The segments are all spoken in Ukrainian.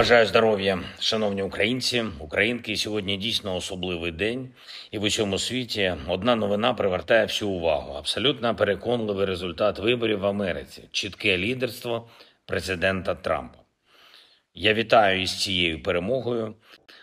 Бажаю здоров'я, шановні українці, українки. Сьогодні дійсно особливий день. І в усьому світі одна новина привертає всю увагу. Абсолютно переконливий результат виборів в Америці. Чітке лідерство президента Трампа. Я вітаю із цією перемогою.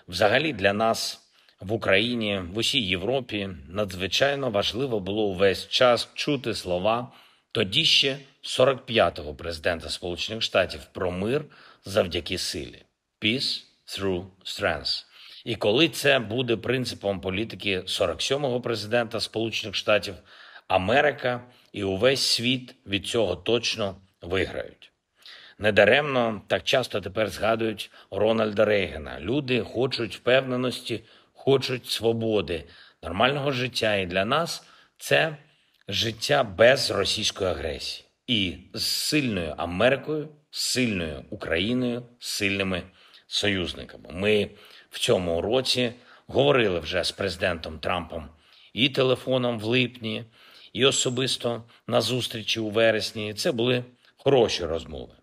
Взагалі для нас в Україні, в усій Європі надзвичайно важливо було увесь час чути слова тоді ще 45-го президента Сполучених Штатів про мир завдяки силі. Peace through strength. І коли це буде принципом політики 47-го президента Сполучених Штатів, Америка і увесь світ від цього точно виграють. Недаремно так часто тепер згадують Рональда Рейгана. Люди хочуть впевненості, хочуть свободи, нормального життя. І для нас це життя без російської агресії. І з сильною Америкою, з сильною Україною, з сильними союзниками. Ми в цьому році говорили вже з президентом Трампом і телефоном в липні, і особисто на зустрічі у вересні. Це були хороші розмови.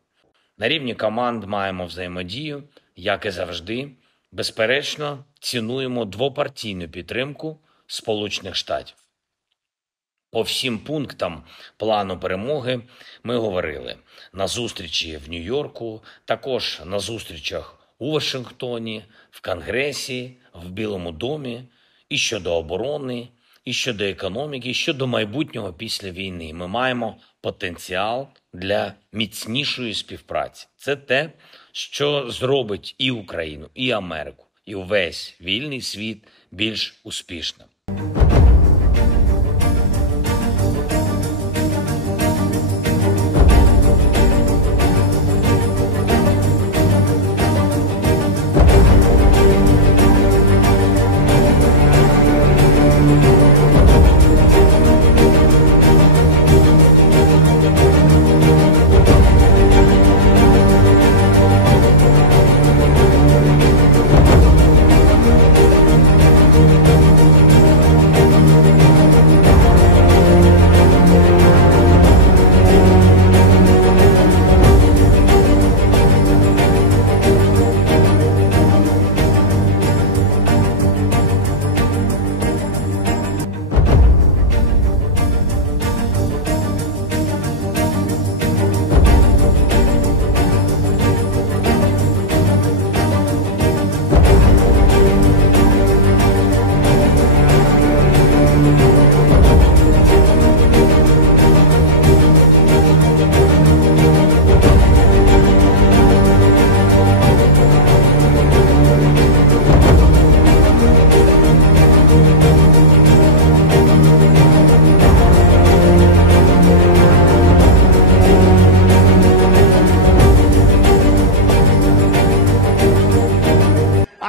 На рівні команд маємо взаємодію, як і завжди. Безперечно, цінуємо двопартійну підтримку Сполучених Штатів. По всім пунктам плану перемоги ми говорили на зустрічі в Нью-Йорку, також на зустрічах у Вашингтоні, в Конгресі, в Білому домі, і щодо оборони, і щодо економіки, і щодо майбутнього після війни. Ми маємо потенціал для міцнішої співпраці. Це те, що зробить і Україну, і Америку, і увесь вільний світ більш успішним.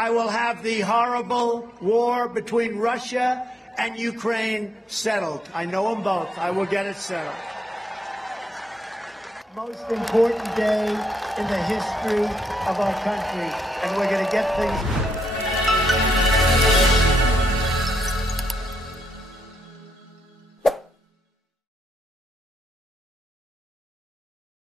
I will have the horrible war between Russia and Ukraine settled. I know them both. I will get it settled. Most important day in the history of our country, and we're going to get things.